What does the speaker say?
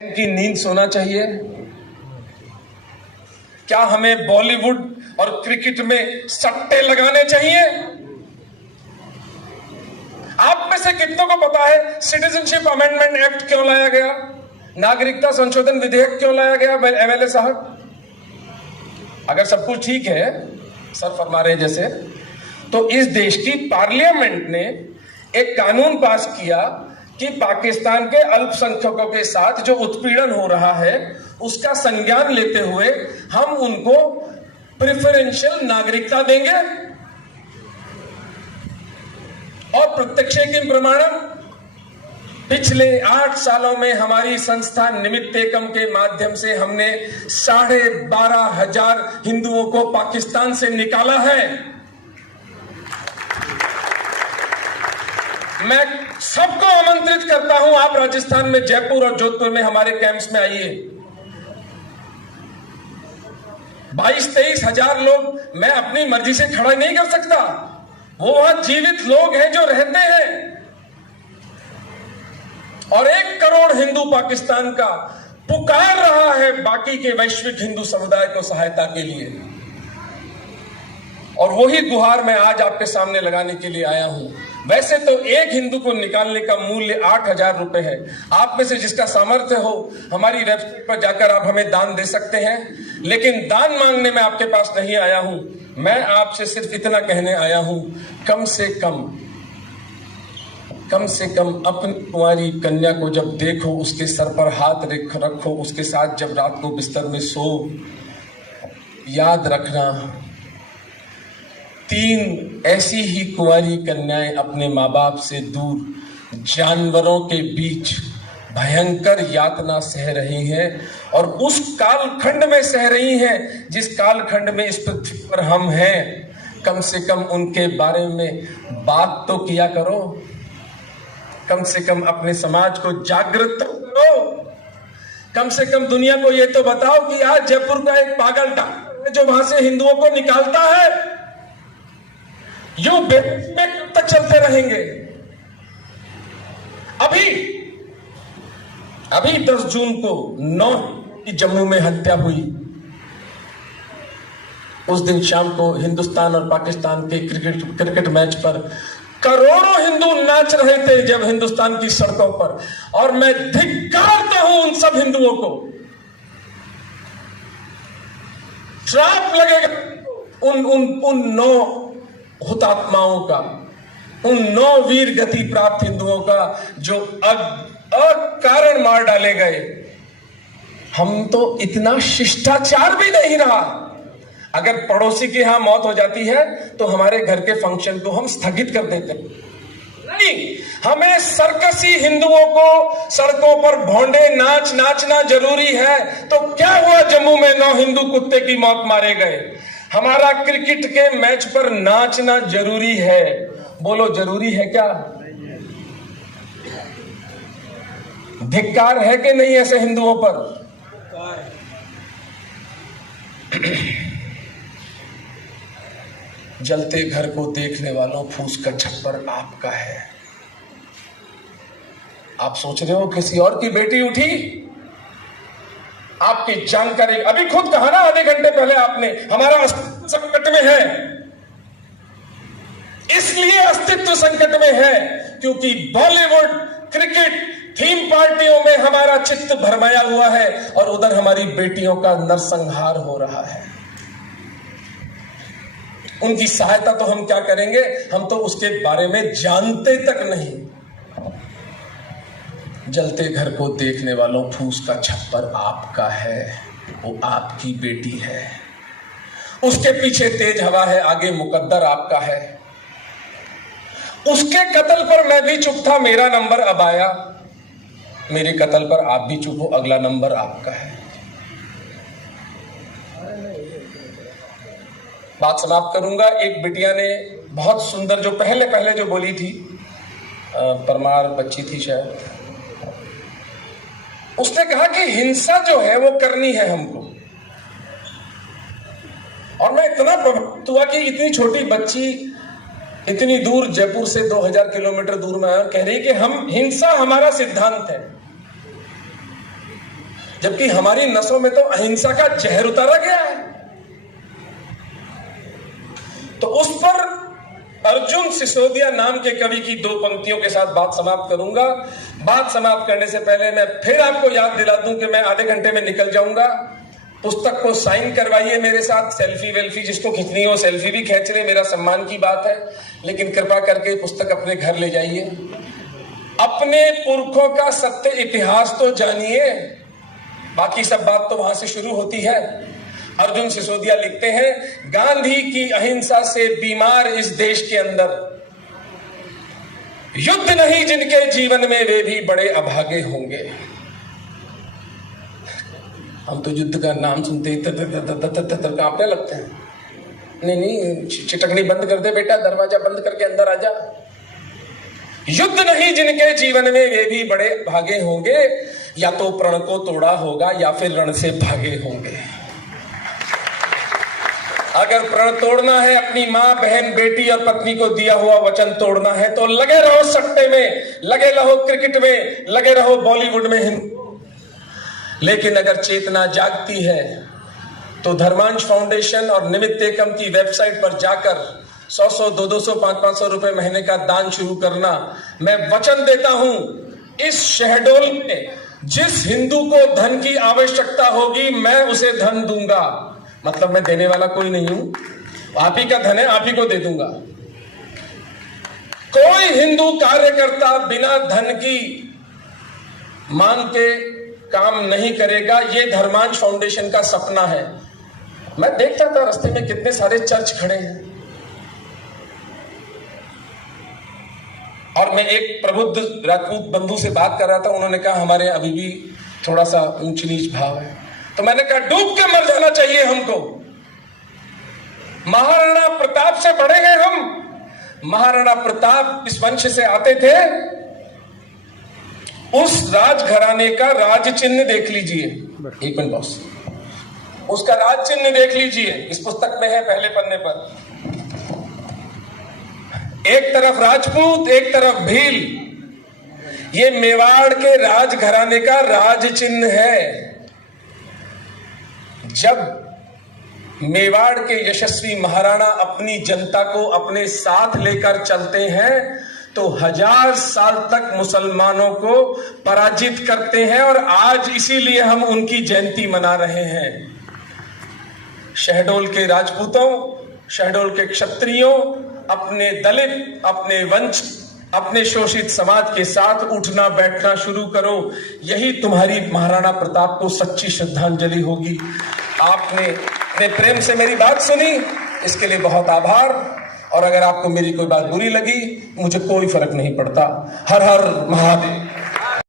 की नींद सोना चाहिए? क्या हमें बॉलीवुड और क्रिकेट में सट्टे लगाने चाहिए? आप में से कितनों को पता है सिटीजनशिप अमेंडमेंट एक्ट क्यों लाया गया? नागरिकता संशोधन विधेयक क्यों लाया गया? एमएलए साहब, अगर सब कुछ ठीक है, सर फरमा रहे जैसे, तो इस देश की पार्लियामेंट ने एक कानून पास किया कि पाकिस्तान के अल्पसंख्यकों के साथ जो उत्पीड़न हो रहा है उसका संज्ञान लेते हुए हम उनको प्रेफरेंशियल नागरिकता देंगे और प्रत्यक्षेकम प्रमाणम। पिछले 8 सालों में हमारी संस्था निमित्तेकम के माध्यम से हमने 12,500 हिंदुओं को पाकिस्तान से निकाला है। मैं सबको आमंत्रित करता हूं, आप राजस्थान में जयपुर और जोधपुर में हमारे कैंप्स में आइए। 22-23 हजार लोग मैं अपनी मर्जी से खड़ा नहीं कर सकता, वो वहां जीवित लोग हैं जो रहते हैं। और 1 करोड़ हिंदू पाकिस्तान का पुकार रहा है बाकी के वैश्विक हिंदू समुदाय को सहायता के लिए, और वही गुहार मैं आज आपके सामने लगाने के लिए आया हूं। वैसे तो एक हिंदू को निकालने का मूल्य 8,000 रुपए है। आप में से जिसका सामर्थ्य हो हमारी वेबसाइट पर जाकर आप हमें दान दे सकते हैं, लेकिन दान मांगने में आपके पास नहीं आया हूं। मैं आपसे सिर्फ इतना कहने आया हूं, कम से कम अपनी कुंवारी कन्या को जब देखो उसके सर पर हाथ रखो, उसके साथ जब रात को बिस्तर में सो, याद रखना 3 ऐसी ही कुंवारी कन्याएं अपने माँ बाप से दूर जानवरों के बीच भयंकर यातना सह रही हैं, और उस कालखंड में सह रही हैं जिस कालखंड में इस पृथ्वी पर हम हैं। कम से कम उनके बारे में बात तो किया करो, कम से कम अपने समाज को जागृत तो करो, कम से कम दुनिया को ये तो बताओ कि आज जयपुर का एक पागल डॉक्टर जो वहां से हिंदुओं को निकालता है, यूं कब तक चलते रहेंगे? अभी 10 जून को 9 की जम्मू में हत्या हुई। उस दिन शाम को हिंदुस्तान और पाकिस्तान के क्रिकेट मैच पर करोड़ों हिंदू नाच रहे थे जब हिंदुस्तान की सड़कों पर, और मैं धिक्कारता हूं उन सब हिंदुओं को। श्राप लगेगा उन 9 हुतात्माओं का, उन 9 वीर गति प्राप्त हिंदुओं का जो अकारण मार डाले गए। हम तो इतना शिष्टाचार भी नहीं रहा। अगर पड़ोसी के यहां मौत हो जाती है तो हमारे घर के फंक्शन को हम स्थगित कर देते नहीं। हमें सर्कसी हिंदुओं को सड़कों पर भोंडे नाचना जरूरी है। तो क्या हुआ, जम्मू में 9 हिंदू कुत्ते की मौत मारे गए। हमारा क्रिकेट के मैच पर नाचना जरूरी है। बोलो, जरूरी है क्या? धिक्कार है कि नहीं ऐसे हिंदुओं पर? जलते घर को देखने वालों, फूस का छप्पर आपका है। आप सोच रहे हो किसी और की बेटी उठी? आपकी जानकारी अभी खुद कहा ना आधे घंटे पहले आपने, हमारा अस्तित्व संकट में है। इसलिए अस्तित्व संकट में है क्योंकि बॉलीवुड क्रिकेट थीम पार्टियों में हमारा चित्त भरमाया हुआ है और उधर हमारी बेटियों का नरसंहार हो रहा है। उनकी सहायता तो हम क्या करेंगे, हम तो उसके बारे में जानते तक नहीं। जलते घर को देखने वालों, फूस का छप्पर आपका है, वो आपकी बेटी है। उसके पीछे तेज हवा है, आगे मुकद्दर आपका है। उसके कत्ल पर मैं भी चुप था, मेरा नंबर अब आया। मेरे कत्ल पर आप भी चुप हो, अगला नंबर आपका है। बात समाप्त करूंगा। एक बिटिया ने बहुत सुंदर, जो पहले जो बोली थी, परमार बच्ची थी शायद, उसने कहा कि हिंसा जो है वो करनी है हमको। और मैं इतना प्रभावित हुआ कि इतनी छोटी बच्ची इतनी दूर, जयपुर से 2000 किलोमीटर दूर में कह रही कि हम हिंसा हमारा सिद्धांत है। जबकि हमारी नसों में तो अहिंसा का जहर उतारा गया है। तो उस पर अर्जुन सिसोदिया नाम के कवि की 2 पंक्तियों के साथ बात समाप्त करूंगा। बात समाप्त करने से पहले मैं फिर आपको याद दिला दूं कि मैं आधे घंटे में निकल जाऊंगा। पुस्तक को साइन करवाइए मेरे साथ, सेल्फी वेल्फी जिसको खींचनी हो सेल्फी भी खींच ले, मेरा सम्मान की बात है, लेकिन कृपा करके पुस्तक अपने घर ले जाइए। अपने पुरखों का सत्य इतिहास तो जानिए, बाकी सब बात तो वहां से शुरू होती है। अर्जुन सिसोदिया लिखते हैं, गांधी की अहिंसा से बीमार इस देश के अंदर युद्ध नहीं जिनके जीवन में वे भी बड़े अभागे होंगे। हम तो युद्ध का नाम सुनते ही कांपने लगते हैं। नहीं, चिटकनी बंद कर दे बेटा, दरवाजा बंद करके अंदर आ जा। युद्ध नहीं जिनके जीवन में वे भी बड़े भागे होंगे, या तो प्रण को तोड़ा होगा या फिर रण से भागे होंगे। अगर प्रण तोड़ना है, अपनी माँ बहन बेटी और पत्नी को दिया हुआ वचन तोड़ना है, तो लगे रहो सट्टे में, लगे रहो क्रिकेट में, लगे रहो बॉलीवुड में। लेकिन अगर चेतना जागती है तो धर्मांश फाउंडेशन और निमित्त एकम की वेबसाइट पर जाकर 100-100, 200, 500 रुपए महीने का दान शुरू करना। मैं वचन देता हूं, इस शहडोल में जिस हिंदू को धन की आवश्यकता होगी मैं उसे धन दूंगा। मतलब मैं देने वाला कोई नहीं हूं, आप ही का धन है, आप ही को दे दूंगा। कोई हिंदू कार्यकर्ता बिना धन की मांग के काम नहीं करेगा। ये धर्मांश फाउंडेशन का सपना है। मैं देखता था रास्ते में कितने सारे चर्च खड़े हैं, और मैं एक प्रबुद्ध राजपूत बंधु से बात कर रहा था। उन्होंने कहा हमारे अभी भी थोड़ा सा ऊंच नीच भाव है। तो मैंने कहा डूब के मर जाना चाहिए हमको। महाराणा प्रताप से बड़े हैं हम। महाराणा प्रताप इस वंश से आते थे। उस राजघराने का राज चिन्ह देख लीजिए। एक मिनट बॉस, उसका राज चिन्ह देख लीजिए, इस पुस्तक में है पहले पन्ने पर। एक तरफ राजपूत, एक तरफ भील। ये मेवाड़ के राजघराने का राज चिन्ह है। जब मेवाड़ के यशस्वी महाराणा अपनी जनता को अपने साथ लेकर चलते हैं तो 1000 साल तक मुसलमानों को पराजित करते हैं, और आज इसीलिए हम उनकी जयंती मना रहे हैं। शहडोल के राजपूतों, शहडोल के क्षत्रियों, अपने दलित, अपने वंश, अपने शोषित समाज के साथ उठना बैठना शुरू करो। यही तुम्हारी महाराणा प्रताप को सच्ची श्रद्धांजलि होगी। आपने इतने प्रेम से मेरी बात सुनी, इसके लिए बहुत आभार। और अगर आपको मेरी कोई बात बुरी लगी, मुझे कोई फर्क नहीं पड़ता। हर हर महादेव।